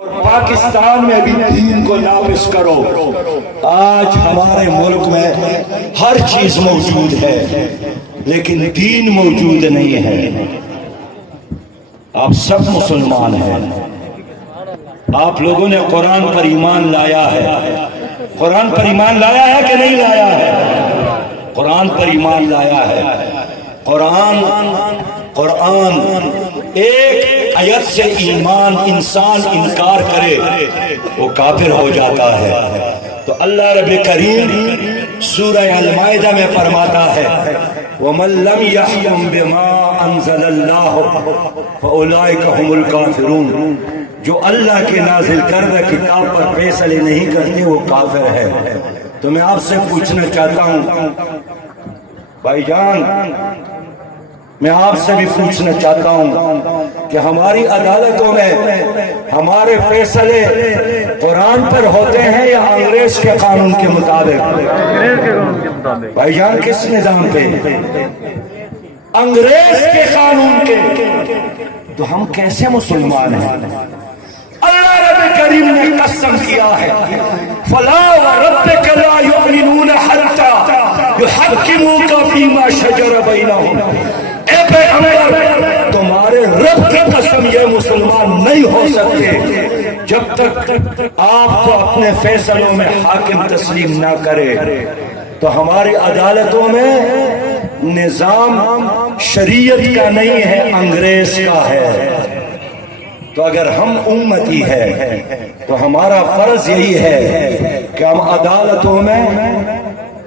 پاکستان میں بھی دین کو نافذ کرو۔ آج ہمارے ملک میں ہر چیز موجود ہے لیکن دین موجود نہیں ہے۔ آپ سب مسلمان ہیں، آپ لوگوں نے قرآن پر ایمان لایا ہے، قرآن پر ایمان لایا ہے کہ نہیں لایا ہے؟ قرآن پر ایمان لایا ہے۔ قرآن ایک آیت سے ایمان انسان انکار کرے وہ کافر ہو جاتا ہے۔ تو اللہ رب کریم سورہ المائدہ میں فرماتا ہے وَمَن لَّمْ يَحْكُم بِمَا أَنزَلَ اللَّهُ فَأُولَٰئِكَ هُمُ الْكَافِرُونَ، جو اللہ کے نازل کردہ کتاب پر فیصلے نہیں کرتے وہ کافر ہے۔ تو میں آپ سے پوچھنا چاہتا ہوں بھائی جان، میں آپ سے بھی پوچھنا چاہتا ہوں کہ ہماری عدالتوں میں ہمارے فیصلے قرآن پر ہوتے ہیں یا انگریز کے قانون کے مطابق؟ بھائی جان کس نظام پہ؟ انگریز کے قانون کے۔ تو ہم کیسے مسلمان ہیں؟ اللہ رب کریم نے قسم کیا ہے فَلَا وَرَبِّكَ لَا يُؤْمِنُونَ حَتَّى يُحَكِّمُوكَ فِيمَا شَجَرَ بَيْنَهُمْ۔ اے پیغمبر، تمہارے رب کی قسم یہ مسلمان نہیں ہو سکتے جب تک آپ کو اپنے فیصلوں میں حاکم تسلیم نہ کرے۔ تو ہماری عدالتوں میں نظام شریعت کا نہیں ہے، انگریز کا ہے۔ تو اگر ہم امتی ہے تو ہمارا فرض یہی ہے کہ ہم عدالتوں میں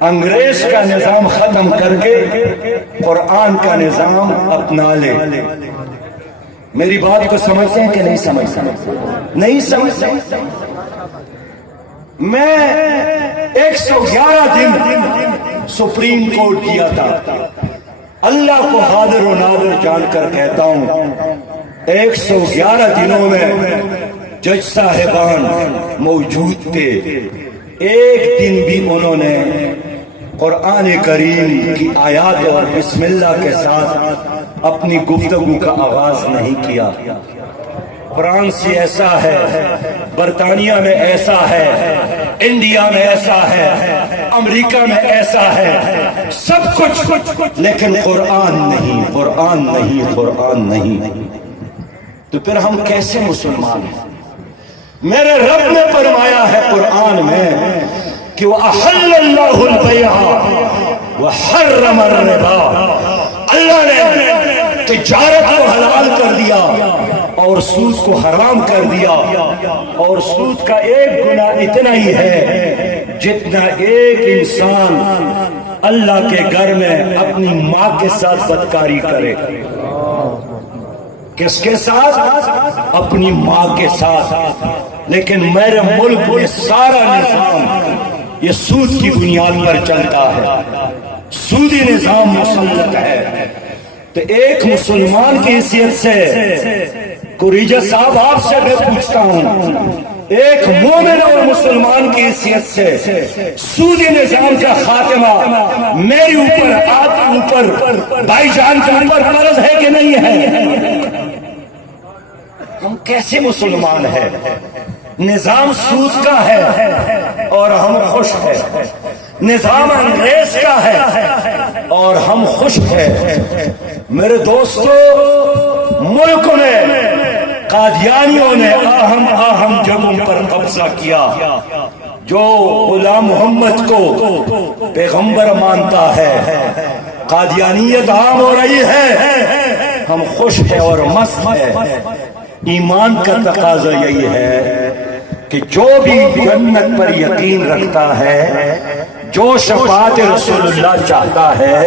انگریز کا نظام ختم کر کے قرآن کا نظام اپنا لے۔ میری بات کو سمجھتے ہیں کہ نہیں سمجھتے؟ نہیں سمجھتے؟ میں 111 دن سپریم کورٹ کیا تھا، اللہ کو حاضر و ناظر جان کر کہتا ہوں 111 دنوں میں جج صاحبان موجود تھے، ایک دن بھی انہوں نے قرآن کریم کی آیات اور بسم اللہ کے ساتھ اپنی گفتگو کا آغاز نہیں کیا۔ فرانس ایسا ہے، برطانیہ میں ایسا ہے، انڈیا میں ایسا ہے، امریکہ میں ایسا ہے، سب کچھ، لیکن قرآن نہیں، قرآن نہیں، قرآن نہیں۔ تو پھر ہم کیسے مسلمان ہیں؟ میرے رب نے فرمایا ہے قرآن میں کہ وَأَحَلَّ اللَّهُ الْبَيْعَ وَحَرَّمَ الرِّبَا، اللہ نے تجارت کو حلال کر دیا اور سود کو حرام کر دیا۔ اور سود کا ایک گناہ اتنا ہی ہے جتنا ایک انسان اللہ کے گھر میں اپنی ماں کے ساتھ بدکاری کرے۔ کس کے ساتھ؟ اپنی ماں کے ساتھ۔ لیکن میرے ملک میں سارا نظام یہ سود کی بنیاد پر چلتا ہے، سودی نظام مسلط ہے۔ تو ایک مسلمان کی حیثیت سے کوریجا صاحب آپ سے میں پوچھتا ہوں، ایک مومن اور مسلمان کی حیثیت سے سودی نظام کا خاتمہ میری اوپر، آپ کے اوپر، بھائی جان کے اوپر فرض ہے کہ نہیں ہے؟ ہم کیسے مسلمان ہیں؟ نظام سود کا ہے اور ہم خوش ہیں، نظام انگریز کا ہے اور ہم خوش ہیں۔ میرے دوستو، ملک میں قادیانیوں نے آہم جگہوں پر قبضہ کیا۔ جو غلام محمد کو پیغمبر مانتا ہے، قادیانیت عام ہو رہی ہے، ہم خوش ہیں اور مست ہیں۔ ایمان کا تقاضا یہی ہے کہ جو بھی جنت پر یقین رکھتا ہے، جو شفاعت رسول اللہ چاہتا ہے،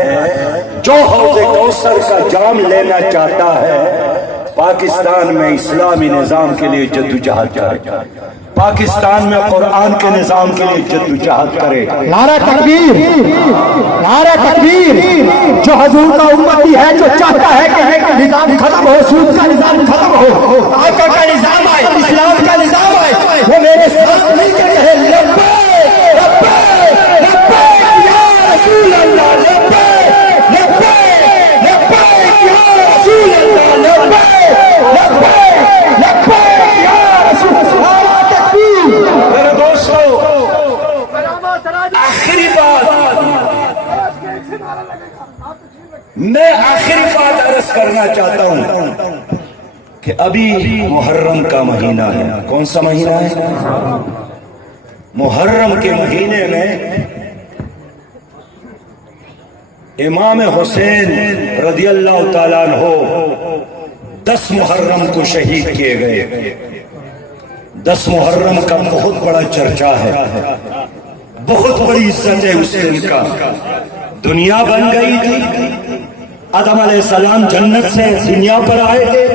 جو حوض کوثر کا جام لینا چاہتا ہے، پاکستان میں اسلامی نظام کے لیے جدوجہد کرے، پاکستان میں قرآن کے نظام کے لیے جدوجہد کرے۔ نعرہ تکبیر، نعرہ تکبیر۔ جو حضور کا امتی ہے، جو چاہتا ہے کہ نظام ختم ہو، سود کا نظام ختم ہو، آقا کا نظام آئے، اسلام کا نظام آئے، وہ میرے ساتھ مل کر کہے لبیک لبیک لبیک یا رسول اللہ، لبیک لبیک لبیک یا رسول اللہ، لبیک لبیک لبیک یا رسول اللہ۔ کرنا چاہتا ہوں کہ ابھی محرم کا مہینہ ہے. کون سا مہینہ ہے؟ محرم کے مہینے میں امام حسین رضی اللہ تعالیٰ عنہ 10 محرم کو شہید کیے گئے. 10 محرم کا بہت بڑا چرچا ہے، بہت بڑی عزت ہے اس دن کا. دنیا بن گئی تھی، آدم علیہ السلام جنت سے دنیا پر آئے تھے،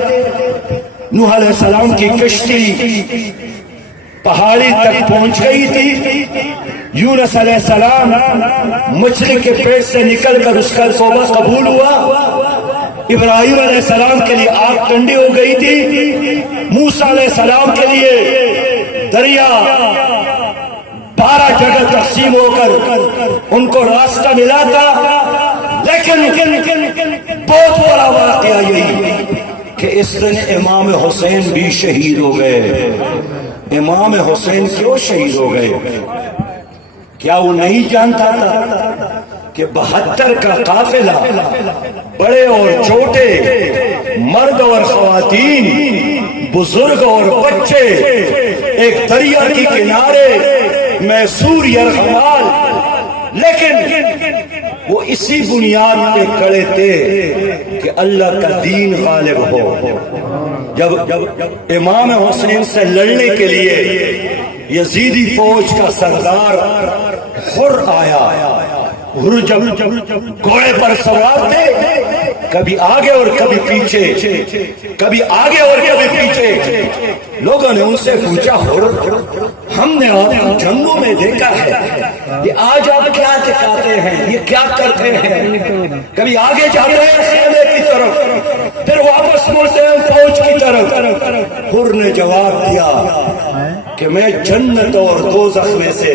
نوح علیہ السلام کی کشتی پہاڑی تک پہنچ گئی تھی، یونس علیہ السلام مچھلی کے پیٹ سے نکل کر اس کا توبہ قبول ہوا، ابراہیم علیہ السلام کے لیے آگ ٹھنڈی ہو گئی تھی، موسیٰ علیہ السلام کے لیے دریا 12 جگہ تقسیم ہو کر ان کو راستہ ملا تھا. لیکن بہت بڑا واقعہ یہی کہ اس دن امام حسین بھی شہید ہو گئے. امام حسین کیوں شہید ہو گئے؟ کیا وہ نہیں جانتا تھا کہ 72 کا قافلہ، بڑے اور چھوٹے، مرد اور خواتین، بزرگ اور بچے ایک دریا کے کنارے میسور یرغمال، لیکن وہ اسی بنیاد پہ کھڑے تھے کہ اللہ کا دین غالب ہو. جب امام حسین سے لڑنے کے لیے یزیدی فوج کا سردار حر آیا، حر جب گھوڑے پر سوار تھے، کبھی آگے اور کبھی پیچھے، کبھی آگے اور کبھی پیچھے. لوگوں نے ان سے پوچھا، حر ہم نے آپ کو جنگوں میں دیکھا ہے، یہ آج آپ کیا دکھاتے ہیں، یہ کیا کرتے ہیں؟ کبھی آگے جاتے ہیں خیمے کی طرف، پھر واپس مڑتے ہیں فوج کی طرف. حر نے جواب دیا کہ میں جنت اور دوزخ میں سے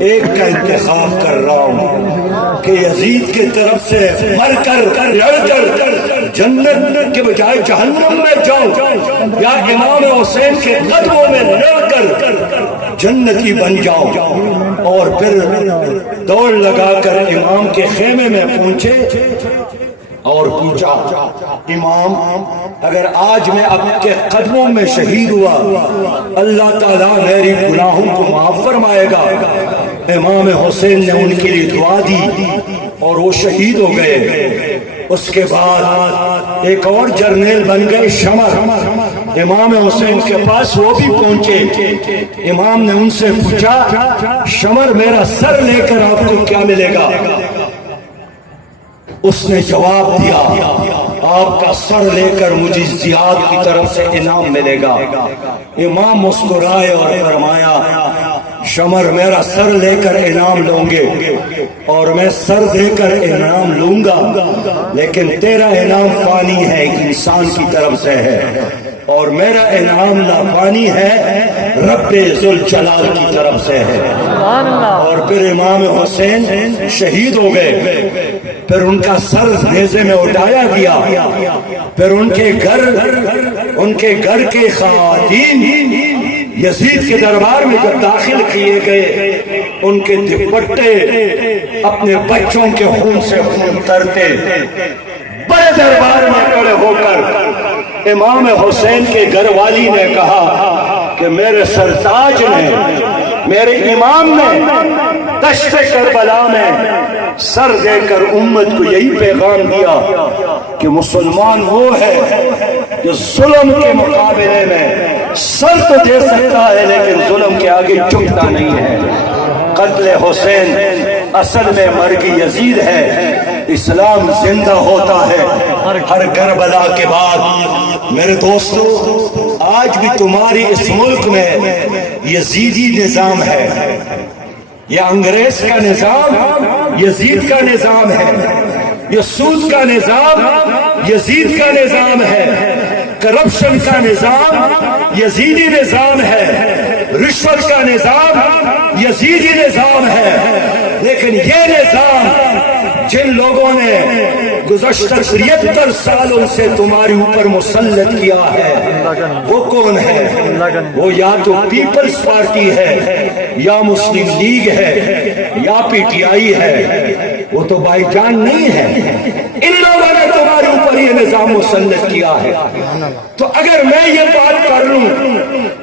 ایک کا انتخاب کر رہا ہوں کہ یزید کی طرف سے مر کر لڑ کر جنت کے بجائے جہنم میں جاؤں، یا امام حسین کے قدموں میں لڑ کر جنتی بن جاؤں. اور پھر دوڑ لگا کر امام کے خیمے میں پہنچے اور پوچھا، امام اگر آج میں آپ کے قدموں میں شہید ہوا، اللہ تعالیٰ میری گناہوں کو معاف فرمائے گا. امام حسین نے ان کے لیے دعا دی اور وہ شہید ہو گئے. اس کے بعد ایک اور جرنیل بن گئے شمر، امام حسین کے پاس وہ بھی پہنچے. امام نے ان سے پوچھا، شمر میرا سر لے کر آپ کو کیا ملے گا؟ اس نے جواب دیا، آپ کا سر لے کر مجھے جہاد کی طرف سے انعام ملے گا. امام مسکرائے اور فرمایا، شمر میرا سر لے کر انعام لوں گے اور میں سر دے کر انعام لوں گا، لیکن تیرا انعام فانی ہے، ایک انسان کی طرف سے ہے، اور میرا انعام لافانی ہے، رب ذوالجلال کی طرف سے ہے. اور پھر امام حسین شہید ہو گئے. پھر ان کا سر نیزے میں اٹھایا گیا. پھر ان کے گھر کے خواتین یزید کے دربار میں جب داخل کیے گئے، ان کے دوپٹے اپنے بچوں کے خون سے خون کرتے، بڑے دربار میں کھڑے ہو کر امام حسین کے گھر والی نے کہا کہ میرے سرتاج نے، میرے امام نے دشت کربلا میں سر دے کر امت کو یہی پیغام دیا کہ مسلمان وہ ہے جو ظلم کے مقابلے میں سر تو دے سکتا ہے لیکن ظلم کے آگے جھکتا نہیں ہے. قتل حسین اصل میں مرگ یزید ہے. اسلام زندہ ہوتا ہے ہر کربلا کے بعد. میرے دوستو، آج بھی تمہاری اس ملک میں یزیدی نظام ہے، یہ انگریز کا نظام یزید کا نظام ہے، یہ سود کا نظام یزید کا نظام ہے، کرپشن کا نظام یزیدی نظام ہے، رشوت کا نظام یزیدی نظام ہے. لیکن یہ نظام جن لوگوں نے گزشتہ 73 سالوں سے تمہارے اوپر مسلط کیا ہے، وہ کون ہے؟ وہ یا تو پیپلز پارٹی ہے، یا مسلم لیگ ہے، یا پی ٹی آئی ہے. وہ تو بائی جان نہیں ہے. ان لوگوں نے تمہارے اوپر پر یہ نظام مسلط کیا ہے۔ تو اگر میں یہ بات کر لوں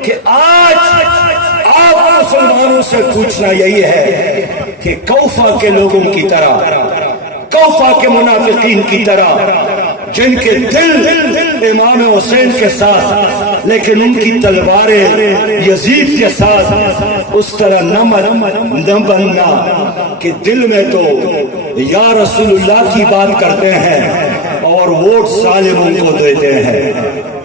کہ آج آپ مسلمانوں سے پوچھنا یہی ہے کہ کوفہ کے لوگوں کی طرح، کوفہ کے منافقین کی طرح، جن کے دل امام حسین کے ساتھ لیکن ان کی تلواریں یزید کے ساتھ، اس طرح نہ بننا کہ دل میں تو یا رسول اللہ کی بات کرتے ہیں اور ووٹ ظالموں کو دیتے ہیں،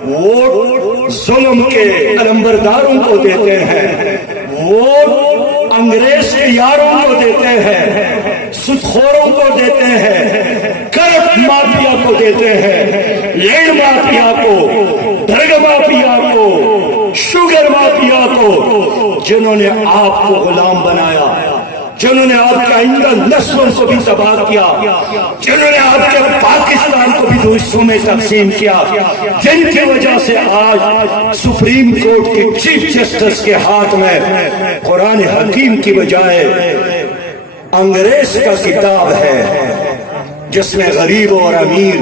ووٹ ظلم کے علمبرداروں کو دیتے ہیں، ووٹ انگریز کے یاروں کو دیتے ہیں، سودخوروں کو دیتے ہیں، کرپ مافیا کو دیتے ہیں، لینڈ مافیا کو، ڈرگ مافیا کو، شوگر مافیا کو، جنہوں نے آپ کو غلام بنایا، جنہوں نے آپ کے آئندہ نسلوں کو بھی تباہ کیا، جنہوں نے آپ کے پاکستان کو بھی دو حصوں میں تقسیم کیا، جن کی وجہ سے آج سپریم کورٹ کے چیف جسٹس کے ہاتھ میں قرآن حکیم کی بجائے انگریز کا کتاب ہے، جس میں غریب اور امیر،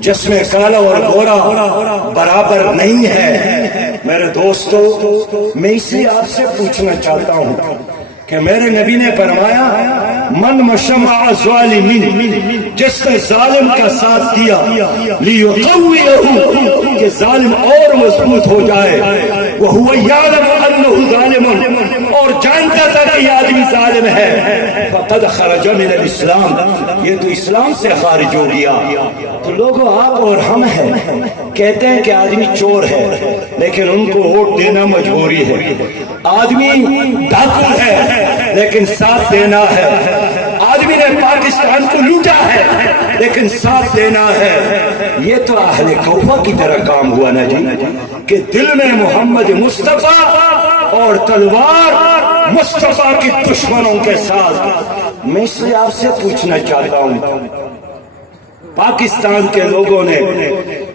جس میں کالا اور گورا برابر نہیں ہے۔ میرے دوستو، میں اس لیے آپ سے پوچھنا چاہتا ہوں کہ میرے نبی نے فرمایا من مشمع ظالمین، جس نے ظالم کا ساتھ دیا لیقویہ، کہ ظالم اور مضبوط ہو جائے، وہو یعلم انہ ظالم، اور جانتا تھا کہ یہ آدمی ظالم ہے، فقد خرج من الاسلام، یہ تو اسلام سے خارج ہو گیا۔ تو لوگوں، آپ اور ہم ہیں، کہتے ہیں کہ آدمی چور ہے لیکن ان کو ووٹ دینا مجبوری ہے، آدمی ڈاکو ہے لیکن ساتھ دینا ہے، آدمی نے پاکستان کو لوٹا ہے لیکن ساتھ دینا ہے۔ یہ تو اہل کوفہ کی طرح کام ہوا نا جی، کہ دل میں محمد مصطفیٰ اور تلوار مصطفیٰ کی دشمنوں کے ساتھ۔ میں اس لیے آپ سے پوچھنا چاہتا ہوں، پاکستان کے لوگوں نے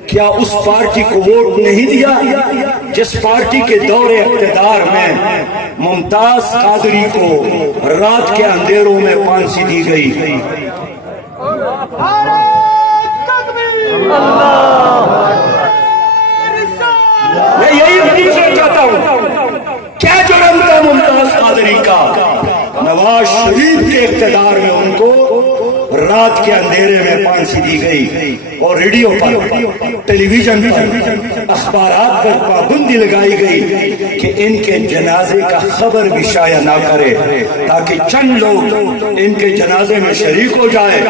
کیا اس پارٹی کو ووٹ نہیں دیا جس پارٹی کے دور اقتدار میں ممتاز قادری کو رات کے اندھیروں میں پھانسی دی گئی؟ میں یہی پوچھنا چاہتا ہوں، کیا جرم تھا ممتاز قادری کا؟ نواز شریف کے اقتدار میں ان کو رات کے اندھیرے میں پھانسی دی گئی، اور ریڈیو پر، ٹیلی ویژن پر، اخبارات پر پابندی لگائی گئی کہ ان کے جنازے کا خبر بھی شائع نہ کرے، تاکہ چند لوگ ان کے جنازے میں شریک ہو جائے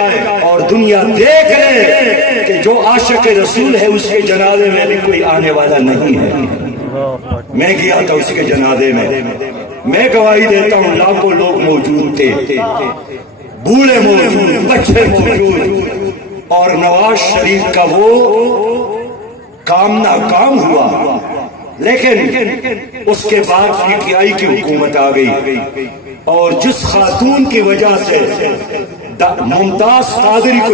اور دنیا دیکھ لے کہ جو عاشق رسول ہے اس کے جنازے میں بھی کوئی آنے والا نہیں ہے۔ میں گیا تھا اس کے جنازے میں گواہی دیتا ہوں، لاکھوں لوگ موجود تھے، بوڑھے موجود، بچے موجود، اور نواز شریف کا وہ کام ناکام ہوا، لیکن اس کے بعد پی آئی کی حکومت آ گئی، اور جس خاتون کی وجہ سے ممتاز قادری کو